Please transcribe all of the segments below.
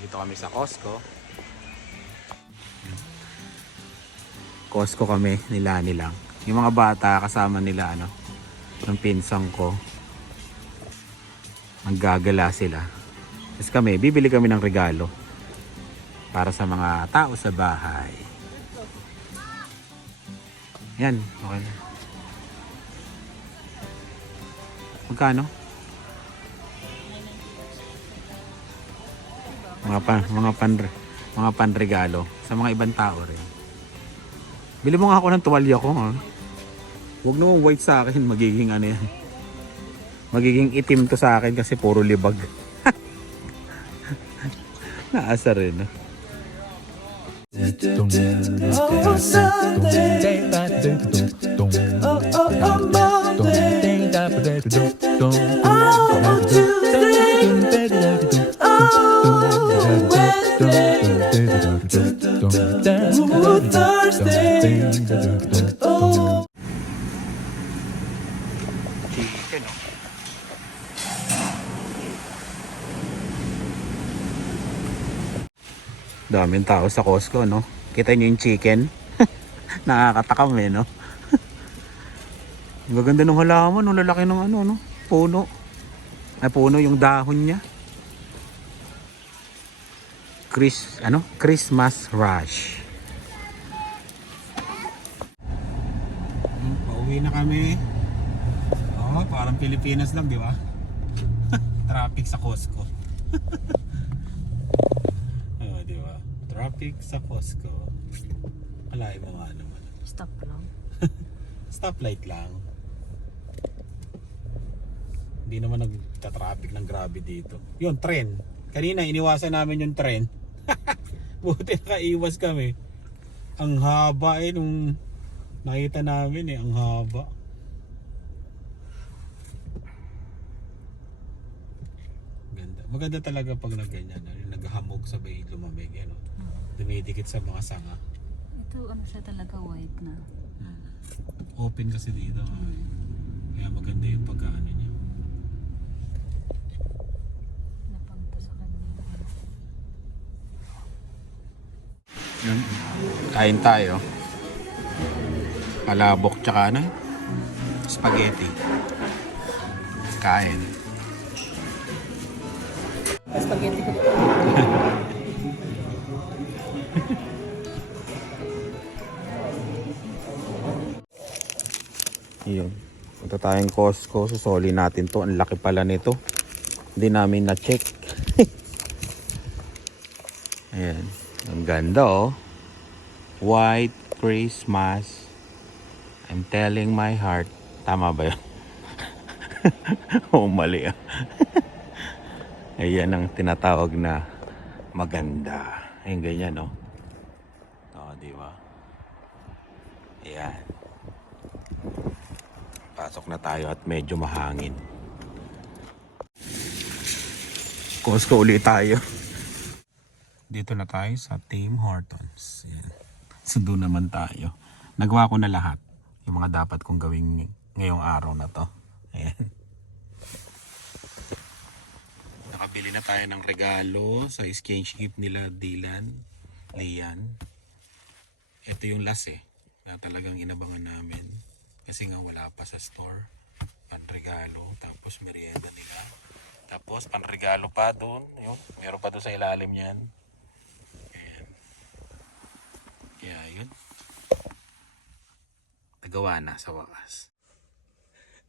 Dito kami sa Costco. Costco kami, nila nilang. Yung mga bata kasama nila ano, ng pinsang ko. Naggagala sila. Tapos kami, bibili kami ng regalo para sa mga tao sa bahay. Yan, okay na. Magkano? Mga panregalo sa mga ibang tao rin. Bili mo nga ako ng tuwalya ko, ha. Huwag naman white sa akin, magiging ano yan. Magiging itim to sa akin kasi puro libag. Naasa rin, ha. Chicken, oh. Daming tao sa Costco, no? Kita niyo yung chicken? Nakakatakam eh, no? Ang gaganda ng halaman, no? Lalaki ng ano, no? Puno. Ay, puno yung dahon niya. Christmas rush. Pauwi na kami. Oh, parang Pilipinas lang, di ba? Traffic sa Costco. Oh, di ba? Traffic sa Costco. Alay mo nga naman. Stop lang. Stoplight lang. Hindi naman nagta-traffic ng grabe dito. Yun, tren. Kanina iniwasan namin yung tren. Buti nakaiwas kami. Ang haba eh nung nakita namin eh, ang haba. Ganda. Maganda talaga pag nagganyan, naghamog sabay lumamig, ano. Dumidikit sa mga sanga. Ito ano siya talaga white na. Open kasi dito. Kaya maganda yung pagkaano niya. Napangto sa kanya. Kain tayo. Palabok tsaka ano? Spaghetti. Kain. Spaghetti ko. Yun. Punta tayong Costco. Susoli natin to. Ang laki pala nito. Hindi namin na-check. Ayan. Ang ganda, oh. White Christmas. I'm telling my heart. Tama ba yun? Oo, mali ah. Ayan ang tinatawag na maganda. Ayan, ganyan, no? Oo, di ba? Ayan. Pasok na tayo at medyo mahangin. Costco ulit tayo. Dito na tayo sa Tim Hortons. Ayan. Sundo naman tayo. Nagawa ko na lahat. Yung mga dapat kong gawin ngayong araw na to. Ayan. Nakabili na tayo ng regalo sa exchange gift nila Dylan, Lian. Ito yung last eh. Na talagang inabangan namin. Kasi nga wala pa sa store. Panregalo. Tapos merienda nila. Tapos panregalo pa doon. Meron pa doon sa ilalim yan. Ayan. Kaya yun. Nagawa na sa wakas.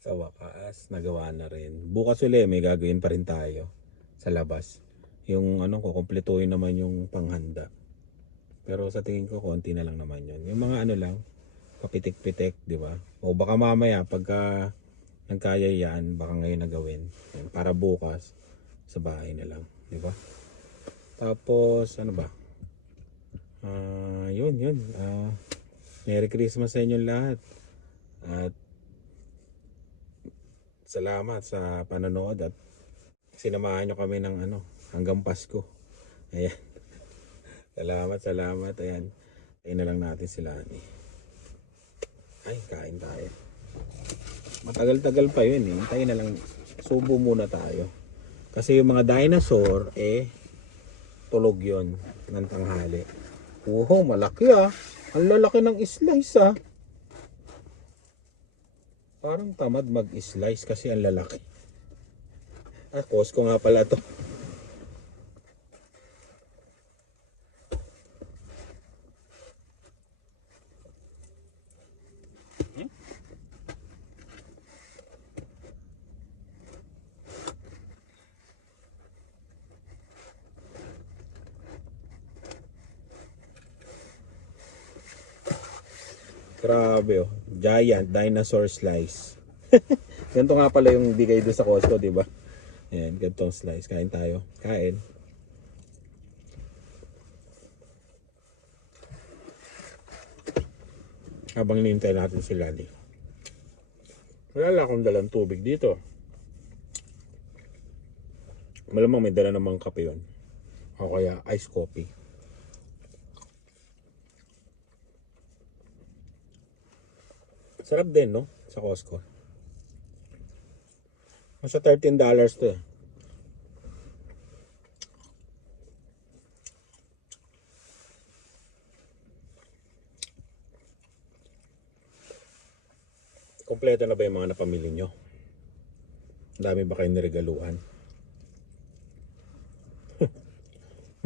Sa wakas, nagawa na rin. Bukas ulit may gagawin pa rin tayo sa labas. Yung ano, kukumpletuhin naman yung panghanda. Pero sa tingin ko konti na lang naman yun. Yung mga ano lang, kapitik-pitik, di ba? O baka mamaya pagka nagkaya yan, baka ngayon na gawin. Yan, para bukas sa bahay na lang, di ba? Tapos ano ba? Yun. Merry Christmas sa inyong lahat. At salamat sa panonood at sinamahan nyo kami ng ano, hanggang Pasko. Ayan. Salamat. Ayan. Kain na lang natin sila. Ay, kain tayo. Matagal-tagal pa yun eh. Hintayin na lang. Subo muna tayo. Kasi yung mga dinosaur tulog yon ng tanghali. Oh, malaki ah. Ang lalaki ng slice ah. Parang tamad mag-slice kasi ang lalaki. Ah, Costco nga pala to. Grabe oh. Giant dinosaur slice. Ganito nga pala yung bigay doon sa Costco, di ba? Ayan, ganitong slice. Kain tayo. Kain. Habang nintay natin si Lani. Wala lang akong dalang tubig dito. Malamang may dala namang kape yun. O kaya ice coffee. Sarap din, no? Sa Costco. Nasa $13 to eh. Kompleto na ba yung mga napamili nyo? Ang dami ba kayong niregaluhan?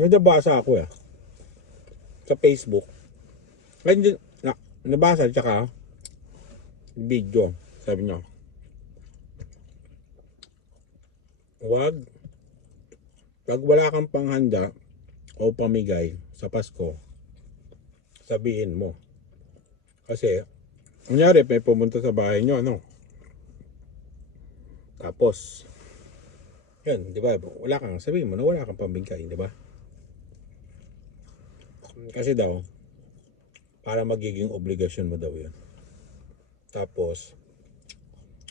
May nabasa ako eh. Sa Facebook. Ay, nabasa tsaka video. Sabi niya, pag wala kang panghanda o pamigay sa Pasko, sabihin mo. Kasi, kunyari, may pumunta sa bahay nyo, ano? Tapos, yun, di ba? Sabihin mo na wala kang pamigay, di ba? Kasi daw, para magiging obligasyon mo daw yun. Tapos,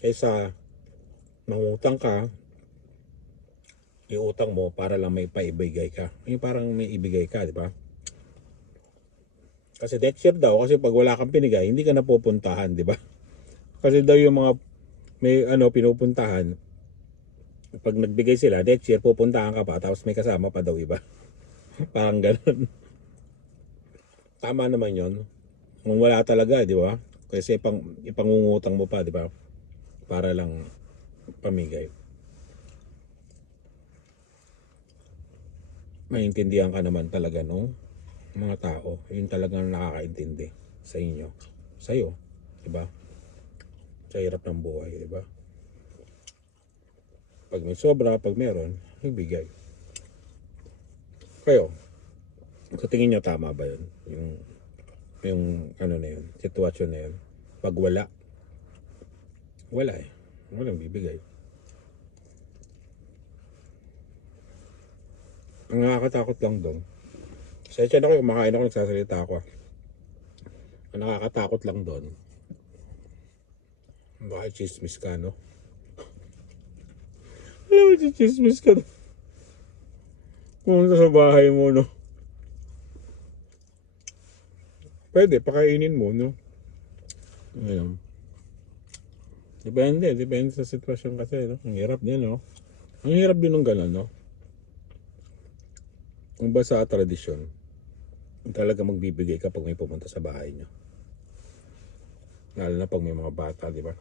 kaysa mangutang ka, iutang mo para lang may paibigay ka. Yung parang may ibigay ka, di ba? Kasi next year daw, kasi pag wala kang pinigay, hindi ka na pupuntahan, di ba? Kasi daw yung mga may pinupuntahan, pag nagbigay sila, next year pupuntahan ka pa, tapos may kasama pa daw iba. Parang ganun. Tama naman yon. Kung wala talaga, di ba? Kasi ipangungutang mo pa, di ba? Para lang pamigay. Maintindihan ka naman talaga no mga tao. Yun talagang nakakaintindi sa inyo. Sa'yo, di ba? Sa hirap ng buhay, di ba? Pag may sobra, pag meron, ibigay. Kayo, sa tingin nyo tama ba yun? Yung ano na yun, sitwasyon na yun. Pag wala eh. Walang bibigay. Ang nakakatakot lang doon. Sa na ko, kumakain ako, nagsasalita ako. Ang nakakatakot lang doon. Baka chismis ka, no? Alam mo, chismis ka, no? Pumunta sa bahay mo, no? Pwede, pakainin mo, no? Ayun. Depende sa sitwasyon kasi, no? Ang hirap din, no? Ang hirap din ng gano'n, no? Kung ba sa tradisyon, talaga magbibigay ka pag may pumunta sa bahay nyo. Lalo na pag may mga bata, di ba?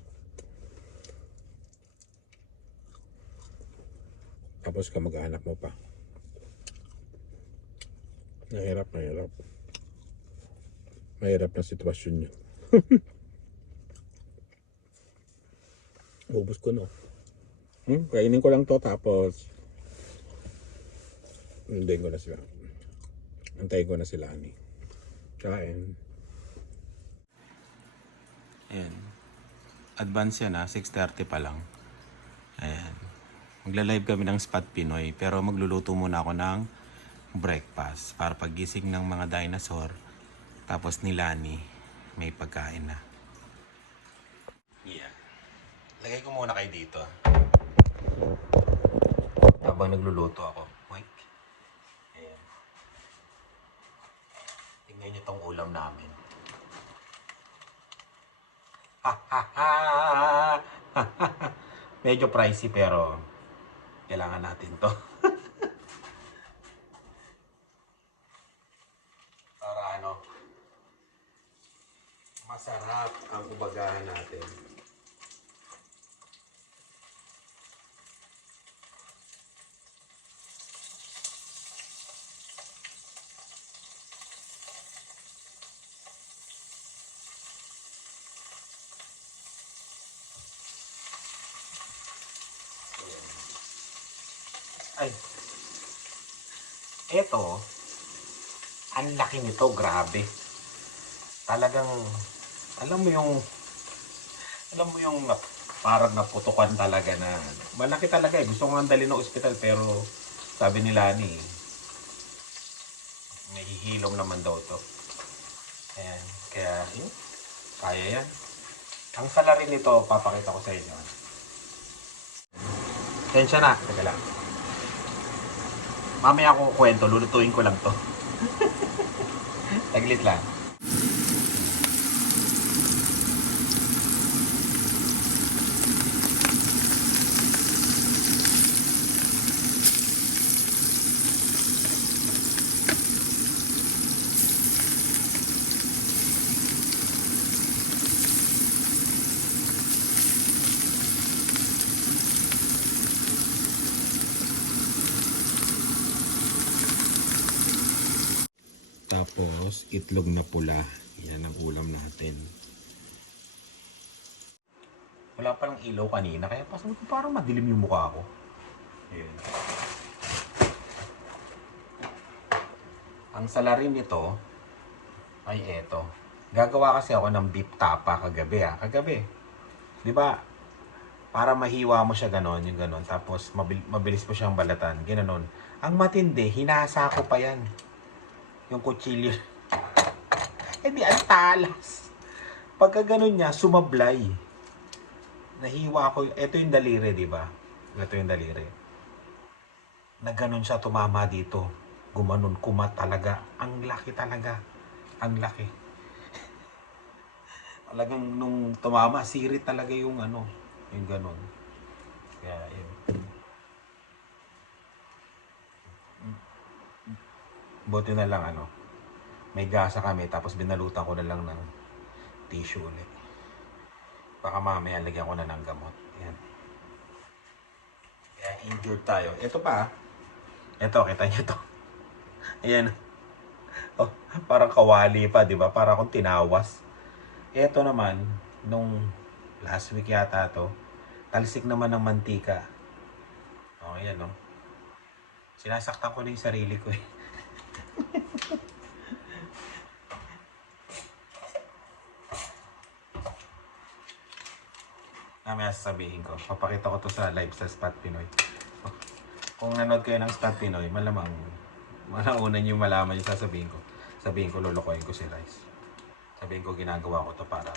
Tapos ka mag-anak mo pa. Mahirap. Mahirap na sitwasyon nyo. Ubus ko, no? Kainin ko lang to, tapos antayin ko na sila ani. Kain. Ayan. Advance yan 6:30 pa lang. Ayan. Magla-live kami ng Spot Pinoy, pero magluluto muna ako ng breakfast para paggising ng mga dinosaur, tapos ni Lani may pagkain na. Yeah. Lagay ko muna kayo dito habang nagluluto ako. Wait. Ayan. Tingnan nyo tong ulam namin. Medyo pricey pero kailangan natin to. Masarap ang ubagahan natin. Ay, eto, ang laki nito, grabe. Talagang, alam mo yung, alam mo yung parang naputukan talaga na, malaki talaga eh. Gusto ko nga dalhin ng ospital pero sabi nila ni, may hihilom naman daw to. Ayan, kaya, yun, kaya yan. Ang salarin nito, papakita ko sa inyo. Tensya na, teka lang. Mamaya ako kwento, lulutuin ko lang to. Taglit lang. Tapos, itlog na pula. Yan ang ulam natin. Wala palang ilaw kanina, kaya parang madilim yung mukha ko. Ayan. Ang salarin nito ay eto. Gagawa kasi ako ng beef tapa kagabi Kagabi. Di ba? Para mahiwa mo siya ganon, yung ganon. Tapos mabilis mo siyang balatan. Ganoon. Ang matindi, hinasa ko pa yan. Yung kutsilyo. Eh di, ang talas. Pagka ganun niya, sumablay. Nahiwa ko. Ito yung daliri, di ba? Ito yung daliri. Na ganun siya tumama dito. Gumanon, kumat talaga. Ang laki talaga. Ang laki. Talagang nung tumama, sirit talaga yung ano. Yung ganun. Kaya, yun. Buti na lang ano, may gasa kami tapos binalutan ko na lang ng tissue ulit. Baka mamaya lagyan ko na ng gamot. Yan. Kaya injured tayo. Ito pa. Ito, kita nyo to. Ayan. Oh, parang kawali pa, di ba? Para akong tinawas. Ito naman, nung last week yata to, talsik naman ng mantika. Oh, ayan no. Sinasaktan ko na yung sarili ko eh. Mamaya sasabihin ko. Papakita ko to sa live sa Spot Pinoy. Kung nanood kayo ng Spot Pinoy, malamang una nyo malaman yung sasabihin ko. Sabihin ko, lulukoyin ko si Rice. Sabihin ko, ginagawa ko to para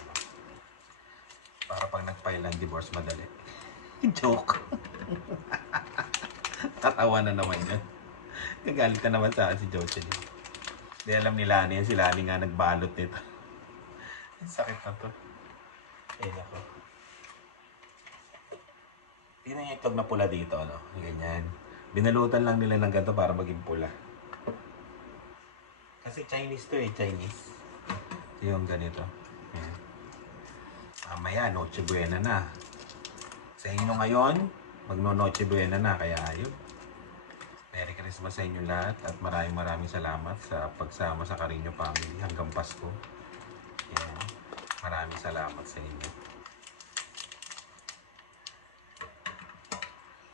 pag nag-file ng divorce, madali. Joke. Tatawa na naman yun. Gagalit na naman sa akin si Jocelyn. Di alam nila yan. Si Lani nga nagbalot nito. Sakit na to. Eh, nako. Tingnan niya itlog na pula dito, ano? Ganyan. Binalutan lang nila ng ganito para maging pula. Kasi Chinese to eh, Chinese. Ito yung ganito. Ayan. Mamaya, Noche Buena na. Sa inyo ngayon, magno-Noche Buena na. Kaya ayun. Merry Christmas sa inyo lahat at maraming salamat sa pagsama sa Carino Family hanggang Pasko. Ayan. Maraming salamat sa inyo.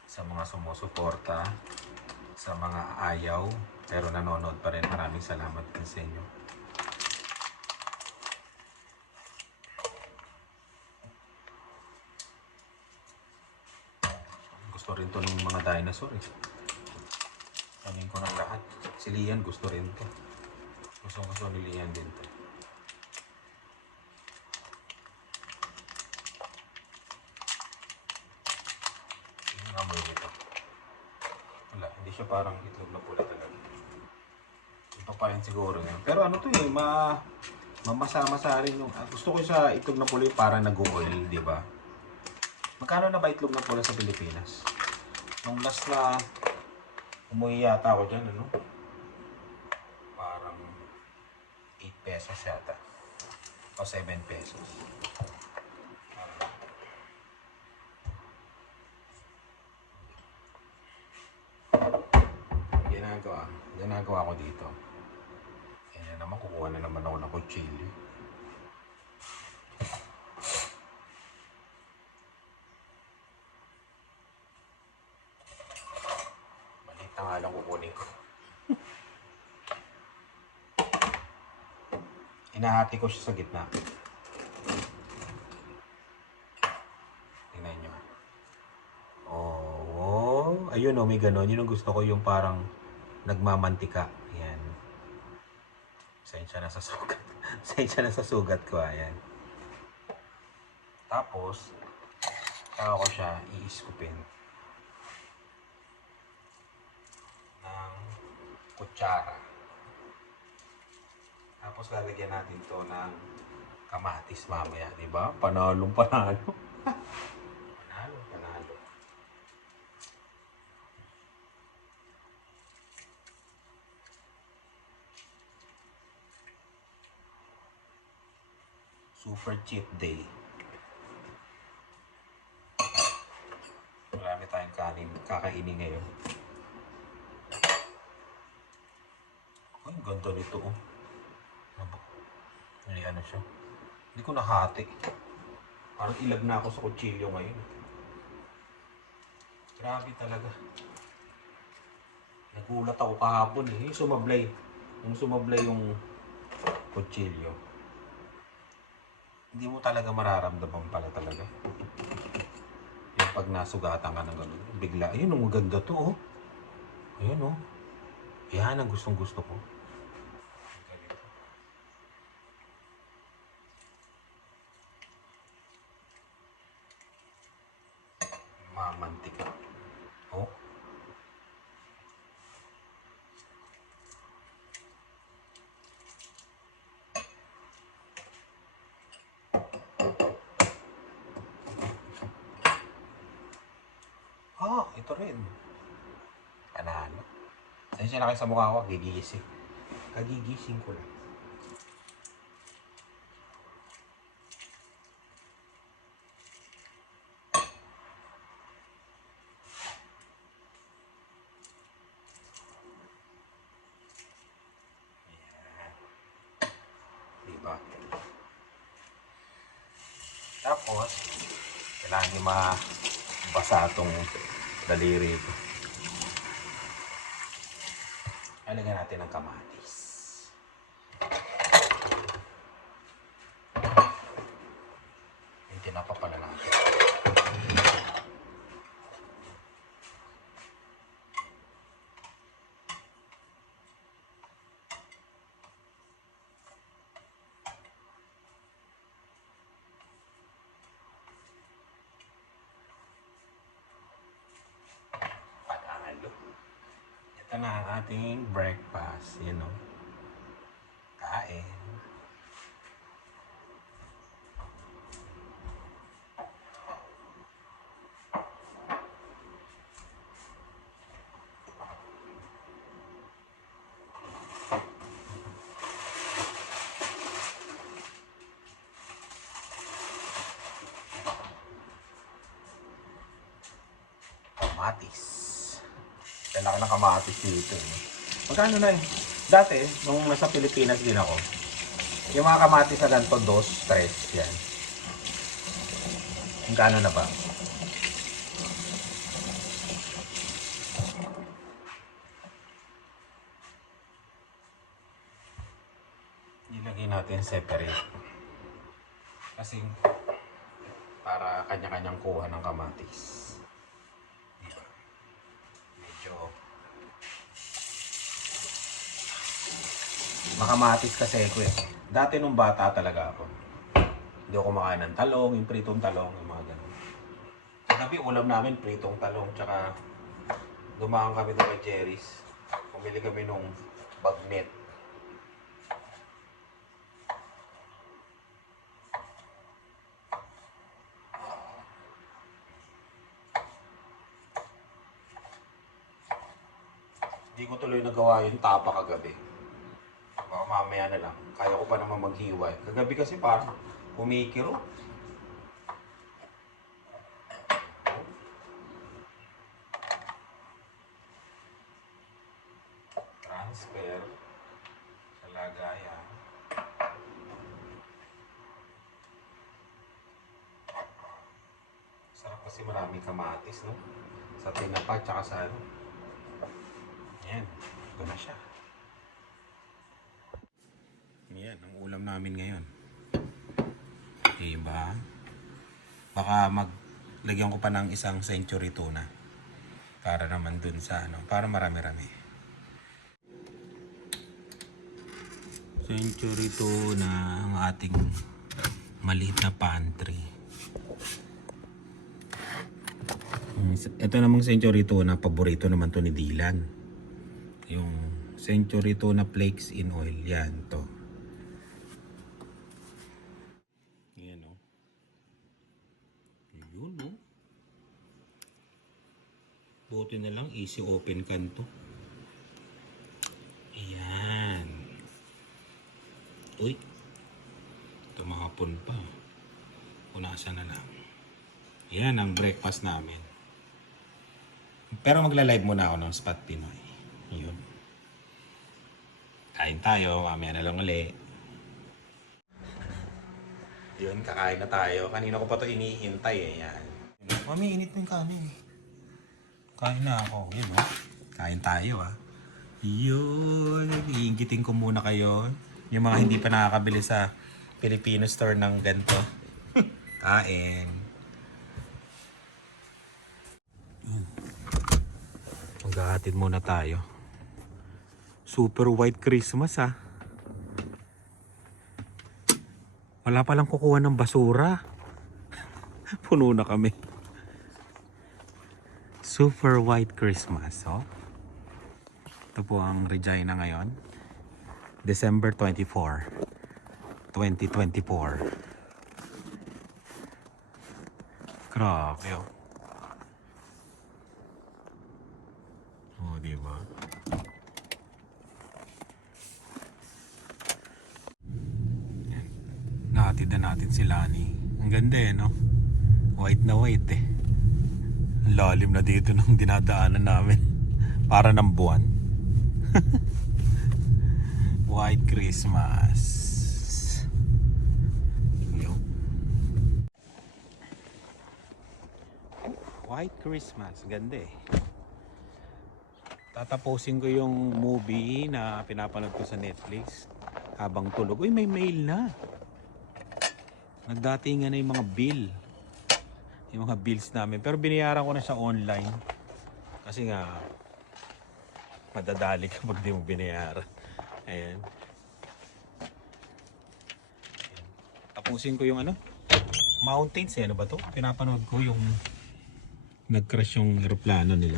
Sa mga sumusuporta, sa mga ayaw, pero nanonood pa rin, maraming salamat din sa inyo. Gusto rin to ng mga dinosaur eh. Sabihin ko ng lahat. Si Lian gusto rin to. Gusto ni Lian din to. Amoy nito. Wala, hindi siya parang itlog na pula talaga. Ito pa rin siguro yan. Pero ano to eh, mamasa-masa rin yung... gusto ko sa itlog na pula yung parang nag-oil, di ba? Magkano na ba itlog na pula sa Pilipinas? Nung last na umuwi yata ako dyan, ano? Parang 8 pesos yata. O 7 pesos. Ginagawa ko dito. Yan naman, kukuha na naman ako ng kutsilyo. Maliit na nga lang kukunin ko. Hinahati ko siya sa gitna. Tingnan nyo. Oh, ayun o, may ganon. Yun ang gusto ko, yung parang nagmamantika. Yan. Pasensya na sa sugat. Pasensya na sa sugat ko. Ayan. Tapos, saka ko siya i-scoopin ng kutsara. Tapos lalagyan natin to ng kamatis mamaya, di ba? Panalong panalo. Panalo. Super cheat day. Marami tayong kanin kakainin ngayon. Ay, ang ganda nito oh. Ano siya? Hindi ko nahati. Parang ilag na ako sa kutsilyo ngayon. Grabe talaga. Nagulat ako kahapon eh. Yung sumablay yung kutsilyo. Hindi mo talaga mararamdaman pala talaga. Yung pag nasugatan ka ng gano'n. Bigla, ayun, ang maganda to oh. Ayun oh. Yan ang gustong gusto ko. Mamantika. Oh. Ah, ito rin. Panalo. Sensya na kayo sa mukha ko, gigising. Kagigising ko lang. Diba? Tapos, kailangan nyo mabasa itong daliri ko. Lalagyan natin ng kamatis. Yung tinapa pala natin. Ito na ang ating breakfast, you know. Kain. Kamatis. Kailangan ng kamatis dito. Magkano na eh? Dati, nung nasa Pilipinas din ako, yung mga kamatis na ganito, 2, 3, yan. Magkano na ba? Ilagay natin separate. Kasi, para kanya-kanyang kuha ng kamatis. Makamatis kasi ko eh. Dati nung bata talaga ako. Hindi ako kumakain ng talong, yung pritong talong, yung mga ganun. Sa gabi, ulam namin pritong talong, tsaka dumaan kami doon kay Jerry's. Pumili kami nung bagnet. Hindi ko tuloy nagawa yung tapa kagabi. Baka mamaya na lang. Kaya ko pa naman maghiway. Kagabi kasi parang kumikiro. Transfer sa lagayan. Sarap kasi maraming kamatis, no? Sa tinapa, tsaka sa ano. Ayan, ito na siya. Ayan, ang ulam namin ngayon. Diba? Baka maglagyan ko pa ng isang century tuna. Para naman dun sa ano, para marami-rami. Century tuna ang ating maliit na pantry. Ito namang century tuna, paborito naman to ni Dylan. Yung century tuna flakes in oil, yan to. Yan o. Yun o. Buti na lang, easy open can to. Ayan. Uy. Tumahapon pa. Punasan na lang. Yan ang breakfast namin. Pero magla-live muna ako ng Spot Pinoy. Yun. Kain tayo, mamaya na lang ulit. Yun, kakain na tayo. Kanina ko pa ito inihintay eh. Yan. Mami, init mo yung kanin. Kain na ako. Yun o. Kain tayo ah. Yun. Iinggitin ko muna kayo. Yung mga hindi pa nakakabili sa Filipino store ng ganito. Kain. Maghahatid muna tayo. Super white Christmas ah. Wala palang kukuha ng basura. Puno na kami. Super white Christmas. Oh. Ito po ang Regina ngayon. December 24, 2024. Grabe oh. Oh, diba? Yan. Nahatid na natin si Lani. Ang ganda eh, no? White na white eh. Ang lalim na dito ng dinadaanan namin. Para ng buwan. White Christmas. Yo. White Christmas. Ganda eh. Tatapusin ko yung movie na pinapanood ko sa Netflix habang tulog. Uy, may mail na. Nagdatingan na yung mga bill. Yung mga bills namin. Pero binayaran ko na siya online. Kasi nga, madadali kapag di mo binayaran. Ayan. Tapusin ko yung ano? Mountains eh. Ano ba to? Pinapanood ko yung nag-crash yung aeroplano nila.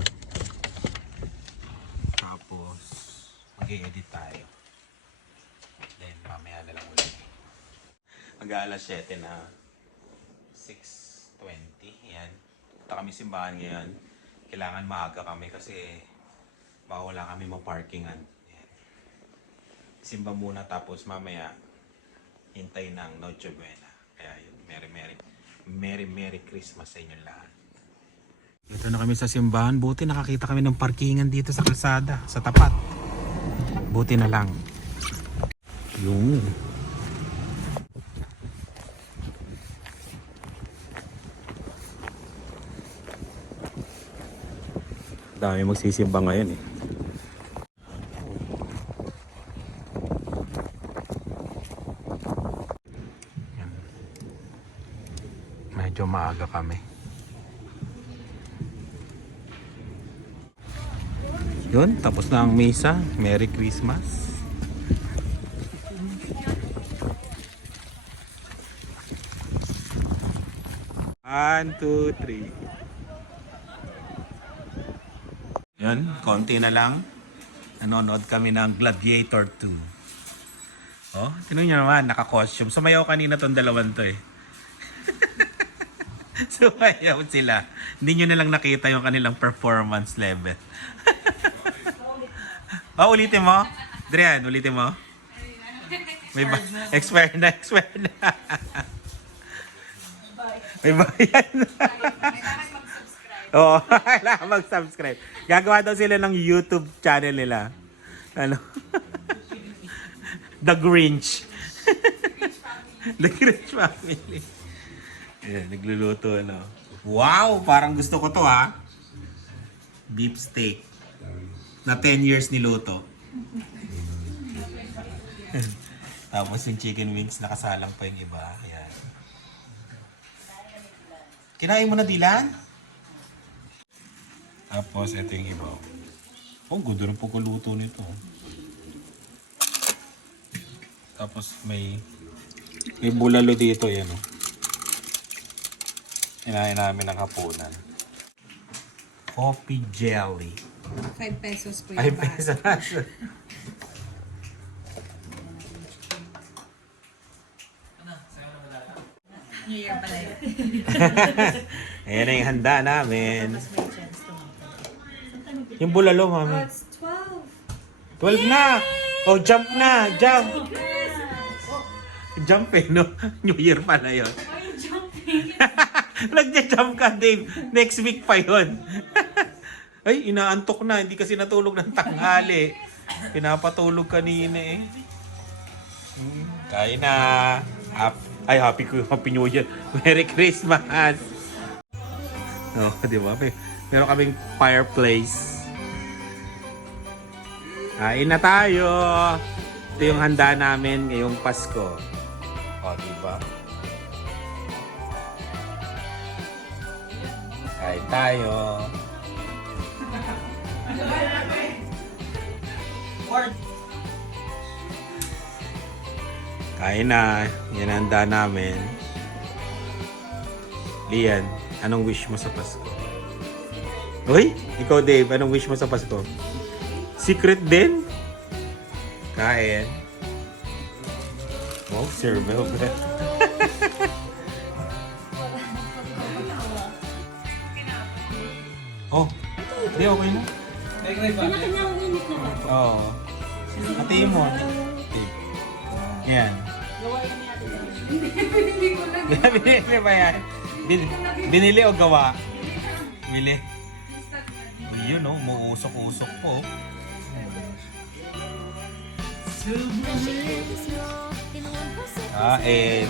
Tapos mag-i-edit tayo. Then mamaya na lang ulit. Mag-aalas 7 na 6:20. Yan. Punta kami simbahan ngayon. Kailangan maaga kami kasi bawala kami maparkingan. Yan. Simba muna tapos mamaya hintay ng Noche Buena. Kaya yun, Merry Christmas sa inyo lahat. Dito na kami sa simbahan. Buti nakakita kami ng parkingan dito sa kalsada, sa tapat. Buti na lang. Yung dami magsisimba ngayon eh. Yan. Medyo maaga kami. Yun, tapos na ang misa. Merry Christmas. One, two, three. Yan, konti na lang. Nanonood kami ng Gladiator 2. Oh, tinan nyo naman, naka-costume. Sumayaw kanina tong dalawan to eh. Sumayaw sila. Hindi nyo na lang nakita yung kanilang performance level. Oh, ulitin mo. Drian, ulitin mo. May expire na. May bayan na. Oo, kailangan mag-subscribe. Gagawa daw sila ng YouTube channel nila. Ano? The Grinch. The Grinch Family. Ayan, nagluluto ano. Wow, parang gusto ko to ha. Beef steak. Na 10 years niluto. Tapos yung chicken wings, nakasalang pa yung iba. Ayan. Kinain mo na, Dylan? Tapos, ito yung iba. Oh, ganda rin pagkuluto nito. Tapos, may bulalo dito, yan o. Kinain namin ng hapunan. Coffee jelly. 5 pesos po yung Ay, bag. pesos. New Year pala yun. Ayan na yung handa namin. Tapos may chance to Yung bulalo, mami. It's 12. 12 na! Oh, jump na! Jump! Jump eh, no? New Year pala yun. Nagja-jump ka, Dave. Next week pa yun. Ay, inaantok na. Hindi kasi natulog ng tanghali. Pinapatulog kanina eh. Kain na. Happy New Year. Merry Christmas. Oh, di ba? Meron kaming fireplace. Kain na tayo. Ito yung handa namin ngayong Pasko. O, di ba? Kain tayo. Kain na. Yan ang handa namin. Lian, anong wish mo sa Pasko? Uy, ikaw Dave, anong wish mo sa Pasko? Secret din? Kain. Wow, cereal bread. Oh, di okay na. Kanya-kanyang init na ba? Oo. Hatiin mo. Yan. Binili ba yan? Binili o gawa? Binili. Yun o, umuusok-usok po. Kain.